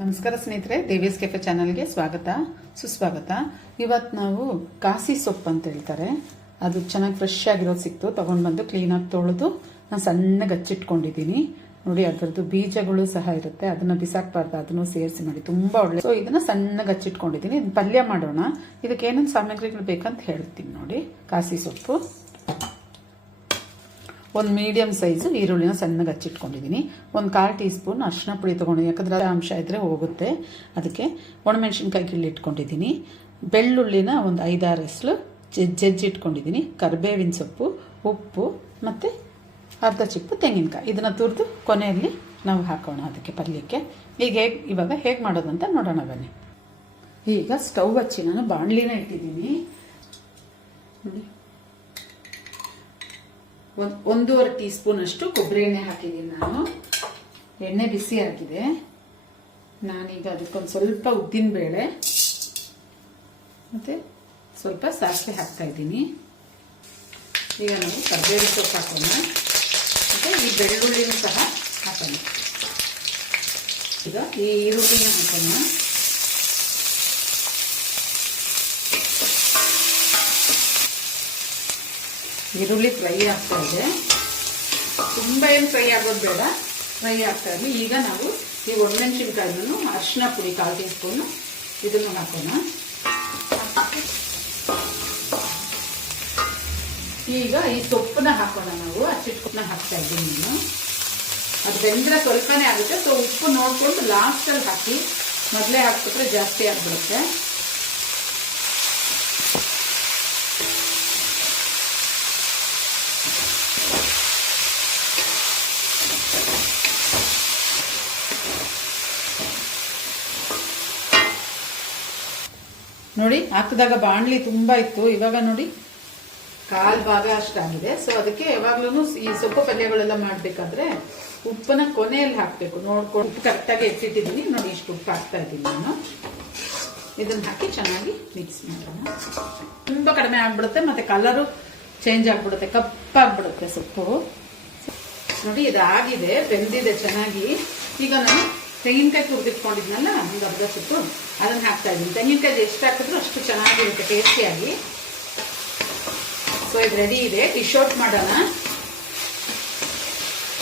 ನಮಸ್ಕಾರ ಸ್ನೇಹಿತರೆ, ದೇವೀಸ್ ಕೆಫೆ ಚಾನಲ್ಗೆ ಸ್ವಾಗತ ಸುಸ್ವಾಗತ. ಇವತ್ತು ನಾವು ಕಾಸಿ ಸೊಪ್ಪು ಅಂತ ಹೇಳ್ತಾರೆ, ಅದು ಚೆನ್ನಾಗಿ ಫ್ರೆಶ್ ಆಗಿರೋದು ಸಿಕ್ತು. ತಗೊಂಡು ಬಂದು ಕ್ಲೀನಾಗಿ ತೊಳೆದು ನಾನು ಸಣ್ಣಗೆ ಹಚ್ಚಿಟ್ಕೊಂಡಿದ್ದೀನಿ. ನೋಡಿ, ಅದರದ್ದು ಬೀಜಗಳು ಸಹ ಇರುತ್ತೆ, ಅದನ್ನ ಬಿಸಾಕ್ಬಾರ್ದು, ಅದನ್ನು ಸೇರಿಸಿ ಮಾಡಿ, ತುಂಬಾ ಒಳ್ಳೆ. ಸೊ ಇದನ್ನ ಸಣ್ಣಗೆ ಹಚ್ಚಿಟ್ಕೊಂಡಿದ್ದೀನಿ. ಇದನ್ನ ಪಲ್ಯ ಮಾಡೋಣ. ಇದಕ್ಕೆ ಏನೇನು ಸಾಮಗ್ರಿಗಳು ಬೇಕಂತ ಹೇಳ್ತೀನಿ ನೋಡಿ. ಕಾಸಿ ಸೊಪ್ಪು, ಒಂದು ಮೀಡಿಯಂ ಸೈಜು ಈರುಳ್ಳಿನ ಸಣ್ಣಗೆ ಹಚ್ಚಿಟ್ಕೊಂಡಿದ್ದೀನಿ. ಒಂದು 1/4 ಟೀ ಸ್ಪೂನ್ ಅರಿಶಿನ ಪುಡಿ ತೊಗೊಂಡಿದ್ದೀನಿ, ಯಾಕಂದ್ರೆ ಅಂಶ ಇದ್ರೆ ಹೋಗುತ್ತೆ. ಅದಕ್ಕೆ ಒಣಮೆಣಸಿನ್ಕಾಯಿ ಗಿಳ್ಳಿಟ್ಕೊಂಡಿದ್ದೀನಿ. ಬೆಳ್ಳುಳ್ಳಿನ ಒಂದು 5-6 ಎಸ್ಲು ಜಜ್ಜಿಟ್ಕೊಂಡಿದ್ದೀನಿ. ಕರಿಬೇವಿನ ಸೊಪ್ಪು, ಉಪ್ಪು ಮತ್ತು ಅರ್ಧ ಚಿಪ್ಪು ತೆಂಗಿನಕಾಯಿ. ಇದನ್ನು ತುರಿದು ಕೊನೆಯಲ್ಲಿ ನಾವು ಹಾಕೋಣ ಅದಕ್ಕೆ ಪಲ್ಯಕ್ಕೆ. ಇವಾಗ ಹೇಗೆ ಮಾಡೋದಂತ ನೋಡೋಣ ಬನ್ನಿ. ಈಗ ಸ್ಟವ್ ಹಚ್ಚಿ ನಾನು ಬಾಣಲಿನ ಇಟ್ಟಿದ್ದೀನಿ ನೋಡಿ. 1.5 ಟೀ ಸ್ಪೂನ್ ಅಷ್ಟು ಕೊಬ್ಬರಿ ಎಣ್ಣೆ ಹಾಕಿದ್ದೀನಿ ನಾನು. ಎಣ್ಣೆ ಬಿಸಿ ಆಗಿದೆ. ನಾನೀಗ ಅದಕ್ಕೊಂದು ಸ್ವಲ್ಪ ಉದ್ದಿನ ಬೇಳೆ ಮತ್ತೆ ಸ್ವಲ್ಪ ಸಾಸಿವೆ ಹಾಕ್ತಾ ಇದ್ದೀನಿ. ಈಗ ನಾವು ಕರಿಬೇವಿನ ಸೊಪ್ಪು ಹಾಕೋಣ, ಮತ್ತೆ ಈ ಬೆಳ್ಳುಳ್ಳಿನೂ ಸಹ ಹಾಕೋಣ. ಈಗ ಈ ಈರುಳ್ಳಿನ ಹಾಕೋಣ. ಈರುಳ್ಳಿ ಫ್ರೈ ಆಗ್ತಾ ಇದೆ, ತುಂಬ ಏನು ಫ್ರೈ ಆಗೋದು ಬೇಡ, ಫ್ರೈ ಆಗ್ತಾ ಇದೆ. ಈಗ ನಾವು ಈ ಒಣಮೆಣಸಿನ್ಕಾಯಿನೂ ಅರಿಶಿನ ಪುಡಿ 1/4 ಟೀ ಸ್ಪೂನ್ ಇದನ್ನು ಹಾಕೋಣ. ಈಗ ಈ ಸೊಪ್ಪನ್ನ ಹಾಕೋಣ. ನಾವು ಹಚ್ಚಿಟ್ಕೊಂಡು ಹಾಕ್ತಾ ಇದ್ದೀನಿ ನಾನು. ಅದು ಬೆಂದ್ರೆ ಸ್ವಲ್ಪನೇ ಆಗುತ್ತೆ. ಸೊ ಉಪ್ಪು ನೋಡ್ಕೊಂಡು ಲಾಸ್ಟಲ್ಲಿ ಹಾಕಿ, ಮೊದಲೇ ಹಾಕ್ಬಿಟ್ರೆ ಜಾಸ್ತಿ ಆಗ್ಬಿಡುತ್ತೆ. ನೋಡಿ, ಹಾಕಿದಾಗ ಬಾಣಲಿ ತುಂಬಾ ಇತ್ತು, ಇವಾಗ ನೋಡಿ 1/4 ಭಾಗ ಅಷ್ಟಾಗಿದೆ. ಸೊ ಅದಕ್ಕೆ ಯಾವಾಗ್ಲೂ ಈ ಸೊಪ್ಪು ಪಲ್ಯಗಳೆಲ್ಲ ಮಾಡ್ಬೇಕಾದ್ರೆ ಉಪ್ಪನ್ನ ಕೊನೆಯಲ್ಲಿ ಹಾಕ್ಬೇಕು. ನೋಡ್ಕೊಂಡು ಉಪ್ಪು ಕರೆಕ್ಟಾಗಿ ಎತ್ತಿಟ್ಟಿದ್ದೀನಿ ನೋಡಿ. ಇಷ್ಟು ಉಪ್ಪು ಹಾಕ್ತಾ ಇದ್ದೀನಿ ನಾನು. ಇದನ್ನ ಹಾಕಿ ಚೆನ್ನಾಗಿ ಮಿಕ್ಸ್ ಮಾಡೋಣ. ತುಂಬಾ ಕಡಿಮೆ ಆಗ್ಬಿಡುತ್ತೆ, ಮತ್ತೆ ಕಲರು ಚೇಂಜ್ ಆಗ್ಬಿಡುತ್ತೆ, ಕಪ್ಪಾಗ್ಬಿಡುತ್ತೆ ಸೊಪ್ಪು. ನೋಡಿ, ಇದಾಗಿದೆ, ಬೆಂದಿದೆ ಚೆನ್ನಾಗಿ. ಈಗ ನಾನು ತೆಂಗಿನಕಾಯಿ ತುರಿದಿಟ್ಕೊಂಡಿದ್ನಲ್ಲ, ಒಂದು ಅರ್ಧ ಸುತ್ತು ಅದನ್ನ ಹಾಕ್ತಾ ಇದ್ದೀನಿ. ತೆಂಗಿನಕಾಯಿ ಎಷ್ಟು ಹಾಕಿದ್ರು ಅಷ್ಟು ಚೆನ್ನಾಗಿರುತ್ತೆ, ಟೇಸ್ಟಿಯಾಗಿ. ಸೊ ಇದು ರೆಡಿ ಇದೆ. ಡಿಶ್ ಔಟ್ ಮಾಡೋಣ.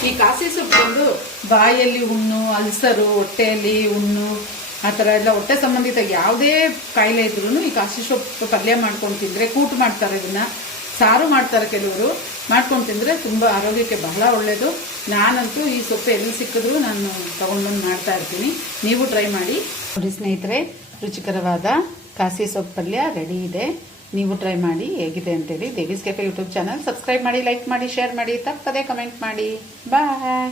ಈ ಕಾಸಿ ಸೊಪ್ಪು ಬಂದು ಬಾಯಲ್ಲಿ ಹುಣ್ಣು, ಅಲ್ಸರು, ಹೊಟ್ಟೆಯಲ್ಲಿ ಹುಣ್ಣು, ಆ ಥರ ಎಲ್ಲ ಹೊಟ್ಟೆ ಸಂಬಂಧಿತ ಯಾವುದೇ ಕಾಯಿಲೆ ಇದ್ರೂ ಈ ಕಾಸಿ ಸೊಪ್ಪು ಪಲ್ಯ ಮಾಡ್ಕೊಂಡು ತಿಂದರೆ, ಕೂಟು ಮಾಡ್ತಾರೆ, ಇದನ್ನ ಸಾರು ಮಾಡ್ತಾರೆ ಕೆಲವರು, ಮಾಡ್ಕೊಂಡು ತಿಂದರೆ ತುಂಬ ಆರೋಗ್ಯಕ್ಕೆ ಬಹಳ ಒಳ್ಳೆಯದು. ನಾನಂತೂ ಈ ಸೊಪ್ಪು ಎಲ್ಲಿ ಸಿಕ್ಕಿದ್ರು ನಾನು ತಗೊಂಡ್ಬಂದು ಮಾಡ್ತಾ ಇರ್ತೀನಿ. ನೀವು ಟ್ರೈ ಮಾಡಿ ನೋಡಿ ಸ್ನೇಹಿತರೆ. ರುಚಿಕರವಾದ ಕಾಸಿ ಸೊಪ್ಪು ಪಲ್ಯ ರೆಡಿ ಇದೆ. ನೀವು ಟ್ರೈ ಮಾಡಿ ಹೇಗಿದೆ ಅಂತೇಳಿ. ದೇವೀಸ್ ಕೆಫೆ ಯೂಟ್ಯೂಬ್ ಚಾನಲ್ ಸಬ್ಸ್ಕ್ರೈಬ್ ಮಾಡಿ, ಲೈಕ್ ಮಾಡಿ, ಶೇರ್ ಮಾಡಿ, ತಪ್ಪದೇ ಕಮೆಂಟ್ ಮಾಡಿ. ಬಾಯ್.